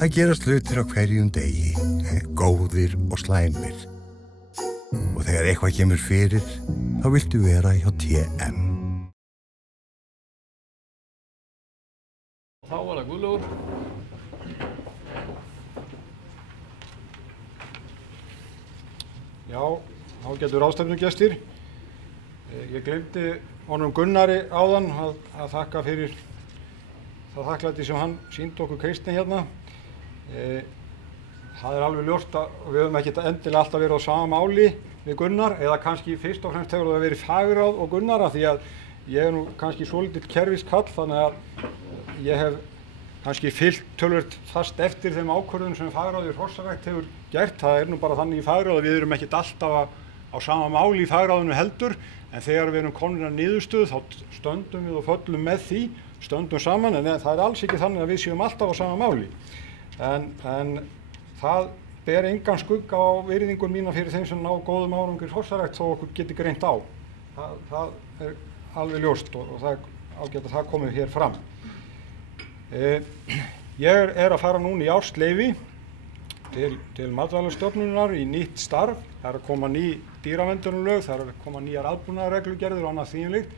Það gerast hlutir á hverjum degi, góðir og slæmir. Og þegar eitthvað kemur fyrir, þá viltu vera hjá TM. Þá var það Guðlaugur. Já, ágætu ráðstefnugestir. Ég gleymdi honum Gunnari áðan að þakka fyrir það þakklæti sem hann sýndi okkur Kristni hérna. Það alveg ljóst að við höfum ekkert endilega alltaf verið á sama máli við Gunnar, eða kannski fyrst og fremst hefur það verið fagráð og Gunnara, því að ég nú kannski svolítið kerfiskall, þannig að ég hef kannski fylgt töluvert fast eftir þeim ákvörðunum sem fagráðið Hrossarækt hefur gert. Það nú bara þannig í fagráði að við erum ekkert alltaf á sama máli í fagráðinu heldur, en þegar við erum komnir að niðurstöðu þá stöndum við og föllum með því, stöndum saman, en það alls ekki þannig að við séum alltaf á sama máli. En það ber engan skugga á virðingu mína fyrir þeim sem ná góðum árangri Hrossarækt þó okkur geti greint á. Það alveg ljóst og það ágætt að það komið hér fram. Ég að fara núna í ársleyfi til Matvælastofnunar í nýtt starf. Það að koma ný dýraverndarlög, það að koma nýjar aðbúnaðarreglugerðir og annað þvíumlíkt.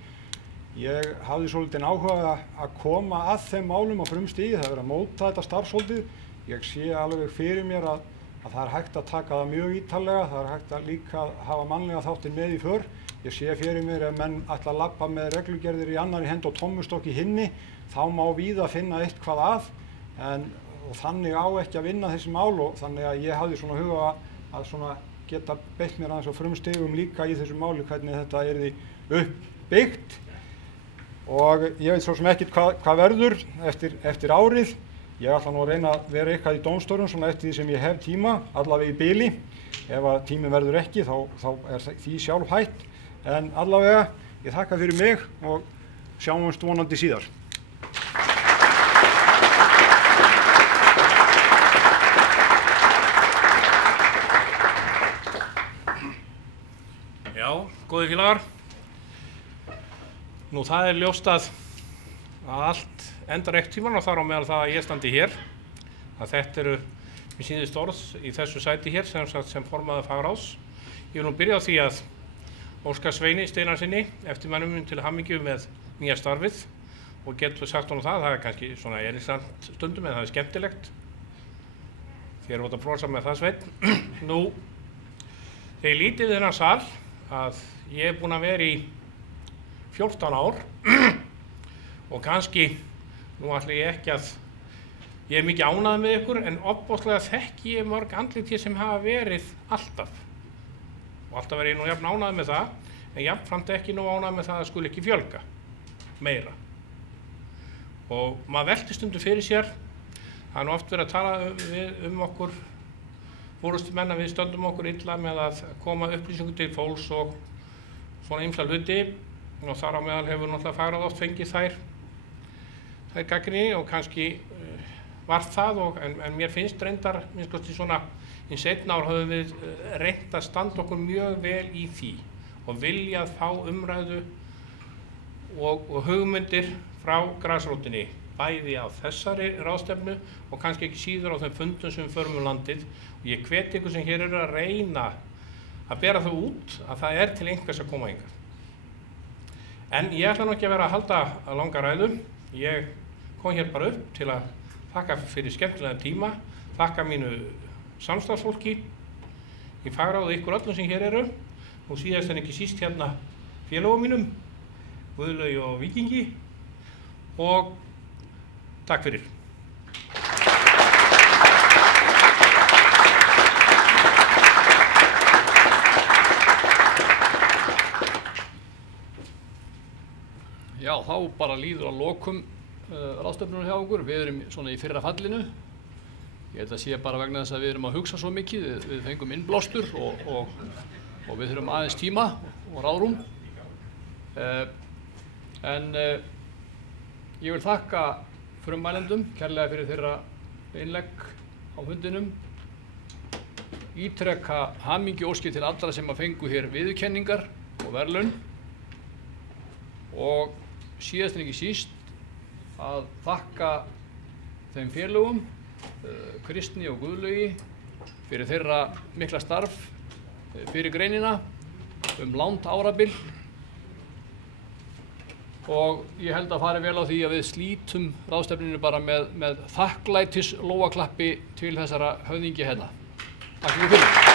Ég hafði svolítið áhuga að koma að þeim málum á frumstigi, það að móta þetta starfsvoltið. Ég sé alveg fyrir mér að það hægt að taka það mjög ítarlega, það hægt að líka hafa mannlega þáttinn með í för. Ég sé fyrir mér að menn ætla að labba með reglugerðir í annarri hend og tommustokk í hinni, þá má víða finna eitthvað að, og þannig á ekki að vinna þessi mál, og þannig að ég hafði svona huga að svona geta beitt mér aðeins á frumstigum líka í þessu máli hvernig þetta yrði uppbyggt. Og ég veit svo sem ekkert hvað verður eftir árið. Ég ætla nú að reyna að vera eitthvað í dómstörfum svona eftir því sem ég hef tíma, allavega í bili. Ef að tíminn verður ekki þá því sjálf hætt. En allavega, ég þakka fyrir mig og sjáumst vonandi síðar. Já, góðir félagar. Nú það ljóst að allt endar eitt tíman og þar á meðal það að ég standi hér. Að þetta eru mér síðust orð í þessu sæti hér sem formaður fagráðs. Ég vil nú byrja á því að óska Sveini Steinarsinni eftirmönnum til hamingju með nýja starfið og getur sagt honum það er kannski svona erilsamt stundum en það skemmtilegt. Þér eru að brosa með það, Sveinn. Nú, þegar ég lítið við þennan sal að ég búinn að vera í 14 ár og kannski, nú ætla ég ekki að, ég mikið ánægður með ykkur en ofboðslega þekki ég mörg andlit sem hafa verið alltaf. Og alltaf verið ég nú jafn ánægður með það, en jafnframt ekki nú ánægður með það að skuli ekki fjölga meira. Og maður veltir stundum fyrir sér, það nú oft verið að tala okkur, forystumenn að við stöndum okkur illa með að koma upplýsingum til fólks og svona ýmsa hluti. Og þar á meðal hefur náttúrulega fagráð oft fengið þær gagnrýni og kannski var það, en mér finnst reyndar, minnst kosti svona, í seinna ár höfum við reynt að standa okkur mjög vel í því og viljað fá umræðu og hugmyndir frá grasrótinni, bæði á þessari ráðstefnu og kannski ekki síður á þeim fundum sem við förum landið. Og ég hvet ykkur sem hér eru að reyna að bera það út að það til einhvers að koma hingað. En ég ætla nú ekki að vera að halda að langa ræðu. Ég kom hér bara upp til að þakka fyrir skemmtilega tíma, þakka mínu samstarfsfólki í fagráði ykkur öllum sem hér eru, og síðast en ekki síst hérna félögum mínum, Guðlaugi og Víkingi, og takk fyrir. Já, þá bara líður að lokum ráðstefnunum hjá okkur. Við erum svona í fyrra fallinu. Ég held að sé bara vegna þess að við erum að hugsa svo mikið. Við fengum innblástur og við þurfum aðeins tíma og ráðrúm. Ég vil þakka frummælendum kærlega fyrir þeirra innlegg á fundinum. Ítreka hamingjuóskir til allra sem að fengu hér viðurkenningar og verðlaun. Og síðast en ekki síst að þakka þeim félögum Kristni og Guðlaugi fyrir þeirra mikla starf fyrir greinina langt árabil og ég held að fari vel á því að við slítum ráðstefninu bara með þakklætis lófaklappi til þessara höfðingja hérna. Takk fyrir.